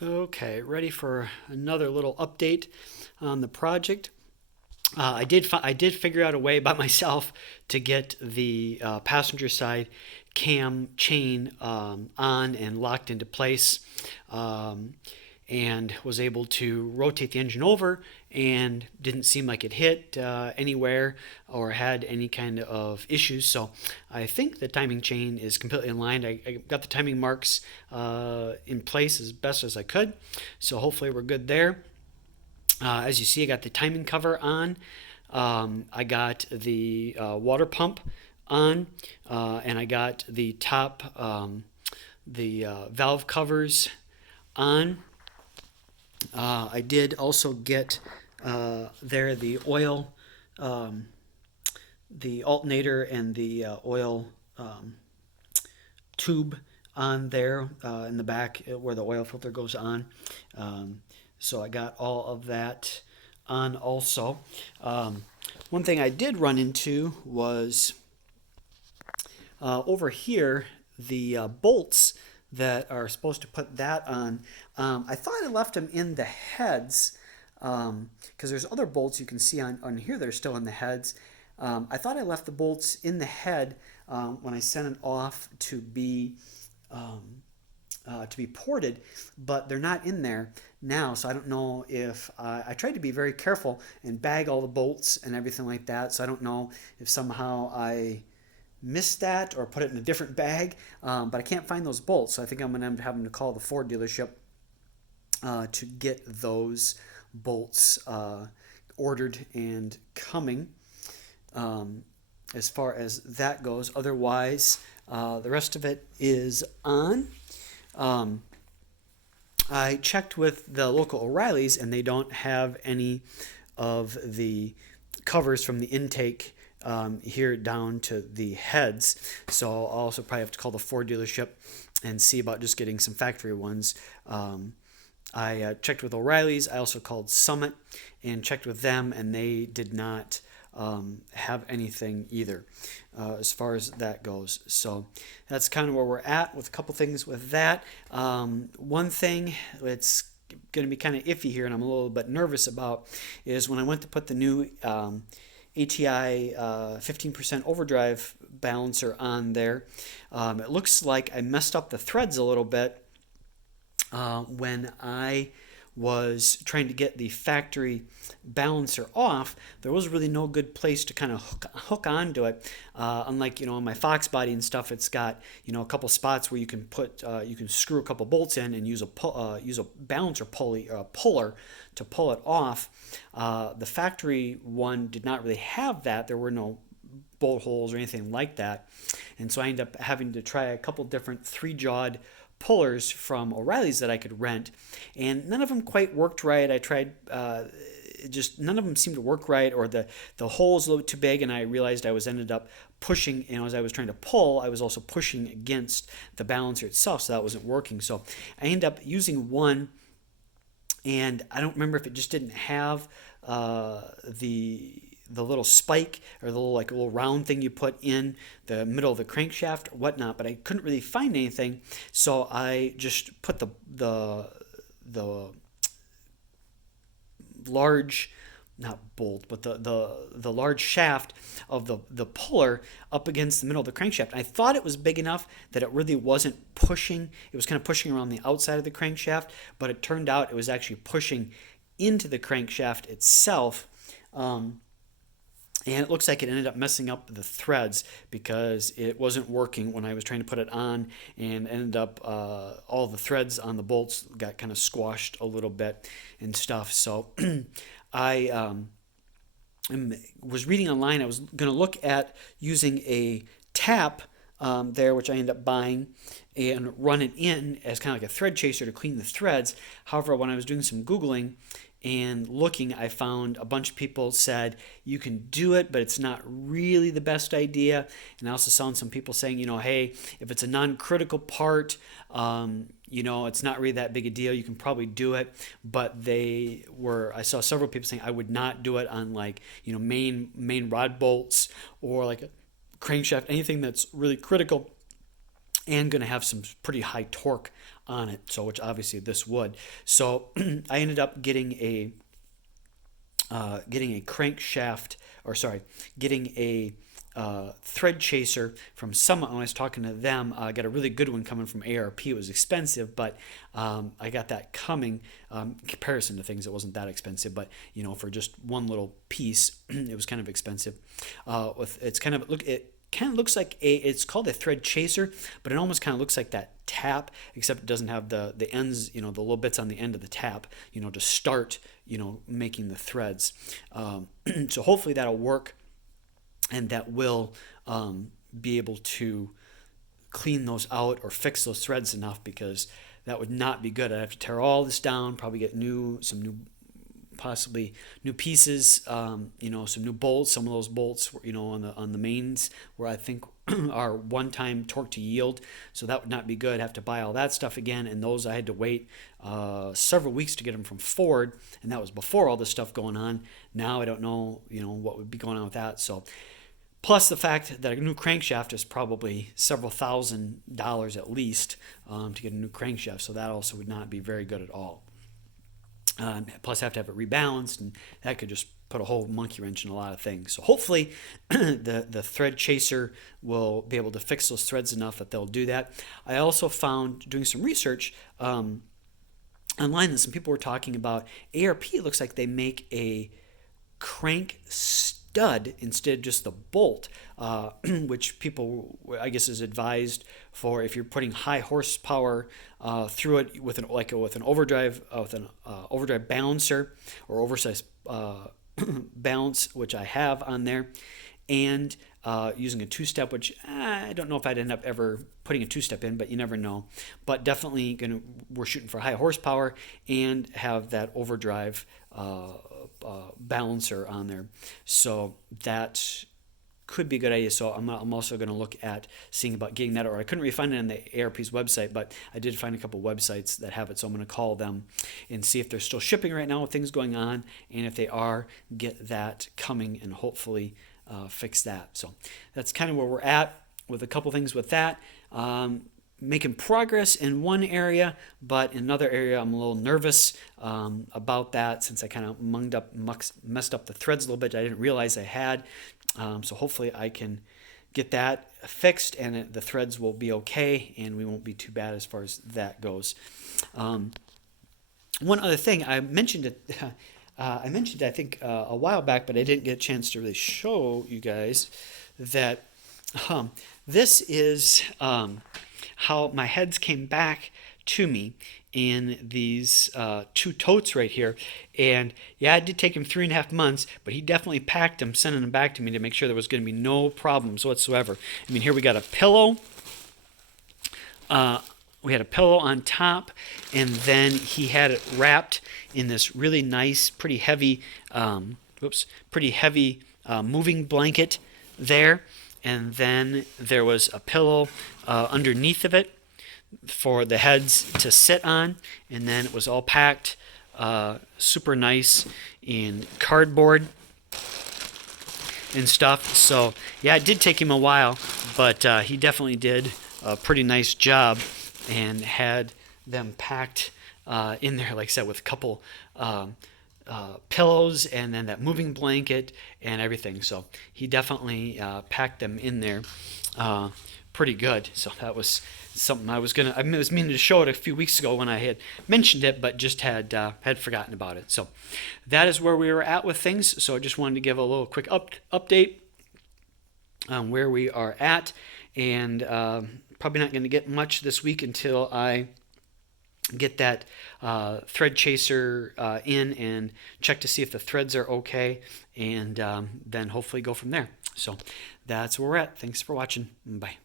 Okay, ready for another little update on the project. I did figure out a way by myself to get the passenger side cam chain on and locked into place, um, and was able to rotate the engine over and didn't seem like it hit anywhere or had any kind of issues. So I think the timing chain is completely in line. I got the timing marks in place as best as I could. So hopefully we're good there. As you see, I got the timing cover on. I got the water pump on, and I got the top, the valve covers on. I did also get there um, the alternator and the oil tube on there in the back where the oil filter goes on. Um, so I got all of that on also. Um, One thing I did run into was over here, the bolts that are supposed to put that on. I thought I left them in the heads because there's other bolts you can see on here that are still in the heads. I thought I left the bolts in the head when I sent it off um, to be ported, but they're not in there now. So I don't know if I tried to be very careful and bag all the bolts and everything like that. So I don't know if somehow I missed that or put it in a different bag, but I can't find those bolts. So I think I'm going to end up having to call the Ford dealership to get those bolts ordered and coming. As far as that goes, otherwise, the rest of it is on. Um, I checked with the local O'Reilly's and they don't have any of the covers from the intake here down to the heads. So I'll also probably have to call the Ford dealership and see about just getting some factory ones. I checked with O'Reilly's. I also called Summit and checked with them, and they did not have anything either as far as that goes. So that's kind of where we're at with a couple things with that. One thing that's going to be kind of iffy here, and I'm a little bit nervous about, is when I went to put the new ATI 15% overdrive balancer on there. It looks like I messed up the threads a little bit when I was trying to get the factory balancer off. There was really no good place to kind of hook onto it. Unlike on my Fox body and stuff, it's got a couple spots where you can screw a couple bolts in and use a balancer puller to pull it off. The factory one did not really have that. There were no bolt holes or anything like that, and so I ended up having to try a couple different three-jawed pullers from O'Reilly's that I could rent, and none of them quite worked right. I tried, just none of them seemed to work right, or the hole was a little bit too big, and I realized I was ended up pushing, as I was trying to pull, I was also pushing against the balancer itself, so that wasn't working. So I ended up using one, and I don't remember if it just didn't have the little spike or the little round thing you put in the middle of the crankshaft or whatnot, but I couldn't really find anything, so I just put the large, not bolt, but the large shaft of the puller up against the middle of the crankshaft. I thought it was big enough that it really wasn't pushing. It was kind of pushing around the outside of the crankshaft, but it turned out it was actually pushing into the crankshaft itself. And it looks like it ended up messing up the threads because it wasn't working when I was trying to put it on, and ended up all the threads on the bolts got kind of squashed a little bit and stuff. So I was reading online. I was going to look at using a tap there, which I ended up buying, and run it in as kind of like a thread chaser to clean the threads. However, when I was doing some Googling and looking, I found a bunch of people said you can do it, but it's not really the best idea. And I also saw some people saying, hey, if it's a non-critical part, it's not really that big a deal. You can probably do it. But I saw several people saying I would not do it on main rod bolts or like a crankshaft, anything that's really critical. and going to have some pretty high torque on it, so which obviously this would. So I ended up getting a crankshaft, or sorry, getting a thread chaser from Summit. When I was talking to them, I got a really good one coming from ARP. It was expensive, but I got that coming. In comparison to things, it wasn't that expensive, but you know, for just one little piece, it was kind of expensive. It's kind of it kind of looks like it's called a thread chaser, but it almost kind of looks like that tap, except it doesn't have the ends, you know, the little bits on the end of the tap, you know, to start, you know, making the threads. So hopefully that'll work, and that will be able to clean those out or fix those threads enough, because that would not be good. I'd have to tear all this down, probably get possibly new pieces, you know, some new bolts. Some of those bolts, you know, on the mains where I think are one-time torque to yield, so that would not be good. I'd have to buy all that stuff again, and those I had to wait several weeks to get them from Ford, and that was before all this stuff going on. Now I don't know, you know, what would be going on with that. So plus the fact that a new crankshaft is probably several $1,000s at least to get a new crankshaft, so that also would not be very good at all. Plus I have to have it rebalanced, and that could just put a whole monkey wrench in a lot of things. So hopefully the thread chaser will be able to fix those threads enough that they'll do that. I also found, doing some research online, that some people were talking about ARP. It looks like they make a crank stud instead of just the bolt, which people, I guess, is advised for if you're putting high horsepower through it with an overdrive balancer or oversized balance, which I have on there, and using a two-step, which I don't know if I'd end up ever putting a two-step in, but you never know. But definitely we're shooting for high horsepower and have that overdrive balancer on there, so that could be a good idea. So I'm also going to look at seeing about getting that, or I couldn't really find it on the ARP's website, but I did find a couple websites that have it, so I'm going to call them and see if they're still shipping right now with things going on, and if they are, get that coming and hopefully fix that. So that's kind of where we're at with a couple things with that. Making progress in one area, but in another area I'm a little nervous about that, since I kind of messed up the threads a little bit. I didn't realize I had. So hopefully I can get that fixed, and the threads will be okay, and we won't be too bad as far as that goes. One other thing, I mentioned it I think a while back, but I didn't get a chance to really show you guys that this is how my heads came back to me in these two totes right here. And yeah, it did take him 3.5 months, but he definitely packed them, sending them back to me to make sure there was going to be no problems whatsoever. I mean, here we got a pillow. We had a pillow on top, and then he had it wrapped in this really nice, pretty heavy moving blanket there. And then there was a pillow underneath of it for the heads to sit on, and then it was all packed super nice in cardboard and stuff. So yeah, it did take him a while, but he definitely did a pretty nice job and had them packed in there, like I said, with a couple pillows and then that moving blanket and everything. So he definitely packed them in there pretty good. So that was something I was meaning to show it a few weeks ago when I had mentioned it, but just had forgotten about it. So that is where we were at with things. So I just wanted to give a little quick update on where we are at, and probably not going to get much this week until I get that thread chaser in and check to see if the threads are okay, and then hopefully go from there. So that's where we're at. Thanks for watching. Bye.